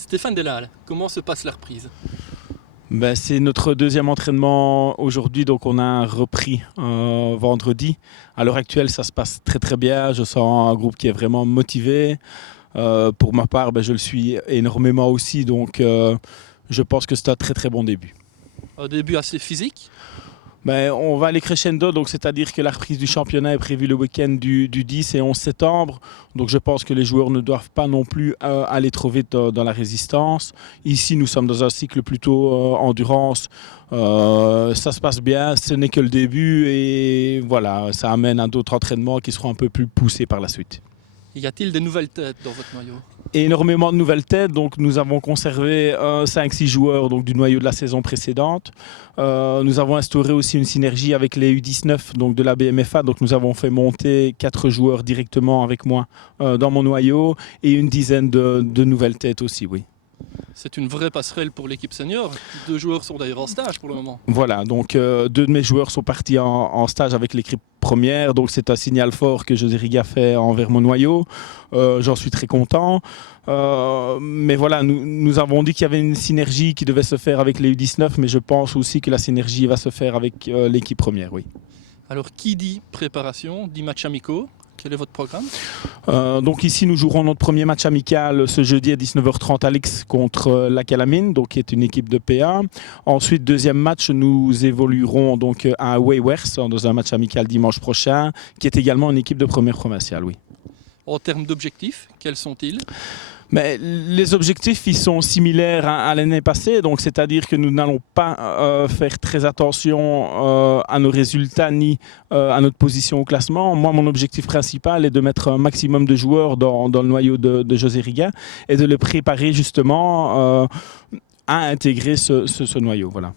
Stéphane Delal, comment se passe la reprise? C'est notre deuxième entraînement aujourd'hui, donc on a repris vendredi. À l'heure actuelle, ça se passe très très bien. Je sens un groupe qui est vraiment motivé. Pour ma part, je le suis énormément aussi, donc je pense que c'est un très très bon début. Au début assez physique. On va aller crescendo, donc c'est-à-dire que la reprise du championnat est prévue le week-end du 10 et 11 septembre. Donc je pense que les joueurs ne doivent pas non plus aller trop vite dans la résistance. Ici, nous sommes dans un cycle plutôt endurance. Ça se passe bien, ce n'est que le début et voilà, ça amène à d'autres entraînements qui seront un peu plus poussés par la suite. Y a-t-il des nouvelles têtes dans votre noyau? Énormément de nouvelles têtes, donc nous avons conservé 5-6 joueurs donc, du noyau de la saison précédente. Nous avons instauré aussi une synergie avec les U19 donc, de la BMFA, donc nous avons fait monter 4 joueurs directement avec moi dans mon noyau et une dizaine de nouvelles têtes aussi, oui. C'est une vraie passerelle pour l'équipe senior. 2 joueurs sont d'ailleurs en stage pour le moment. Voilà, donc 2 de mes joueurs sont partis en stage avec l'équipe première, donc c'est un signal fort que José Riga fait envers mon noyau. J'en suis très content. Mais voilà, nous avons dit qu'il y avait une synergie qui devait se faire avec les U19, mais je pense aussi que la synergie va se faire avec l'équipe première, oui. Alors qui dit préparation, dit matchs amicaux. Quel est votre programme? Donc ici, nous jouerons notre premier match amical ce jeudi à 19h30 à l'X contre la Calamine, donc qui est une équipe de PA. Ensuite, deuxième match, nous évoluerons donc à Waywers dans un match amical dimanche prochain, qui est également une équipe de première provinciale, oui. En termes d'objectifs, quels sont-ils? Les objectifs ils sont similaires à l'année passée, donc c'est-à-dire que nous n'allons pas faire très attention à nos résultats ni à notre position au classement. Moi, mon objectif principal est de mettre un maximum de joueurs dans le noyau de José Riga et de les préparer justement à intégrer ce noyau. Voilà.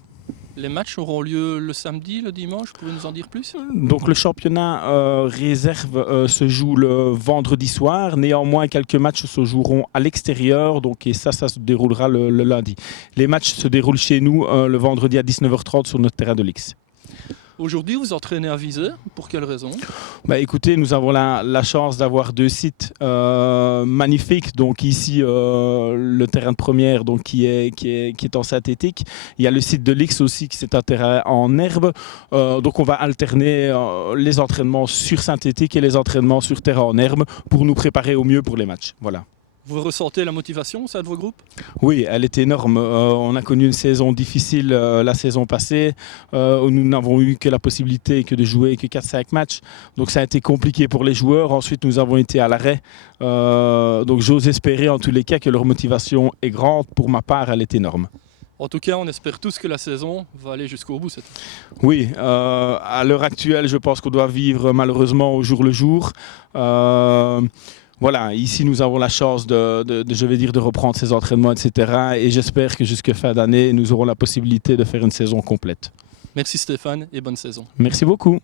Les matchs auront lieu le samedi, le dimanche, vous pouvez nous en dire plus? Donc le championnat réserve se joue le vendredi soir. Néanmoins, quelques matchs se joueront à l'extérieur, et ça se déroulera le lundi. Les matchs se déroulent chez nous le vendredi à 19h30 sur notre terrain de l'X. Aujourd'hui, vous entraînez à Viseu. Pour quelle raison? Écoutez, nous avons la chance d'avoir 2 sites magnifiques. Donc ici, le terrain de première qui est en synthétique. Il y a le site de l'X aussi, qui c'est un terrain en herbe. Donc on va alterner les entraînements sur synthétique et les entraînements sur terrain en herbe pour nous préparer au mieux pour les matchs. Voilà. Vous ressentez la motivation au sein de vos groupes? Oui, elle est énorme. On a connu une saison difficile la saison passée où nous n'avons eu que la possibilité que de jouer que 4-5 matchs. Donc ça a été compliqué pour les joueurs. Ensuite, nous avons été à l'arrêt. Donc j'ose espérer en tous les cas que leur motivation est grande. Pour ma part, elle est énorme. En tout cas, on espère tous que la saison va aller jusqu'au bout. Oui, à l'heure actuelle, je pense qu'on doit vivre malheureusement au jour le jour. Voilà, ici nous avons la chance de reprendre ces entraînements, etc. Et j'espère que jusqu'à fin d'année, nous aurons la possibilité de faire une saison complète. Merci Stéphane et bonne saison. Merci beaucoup.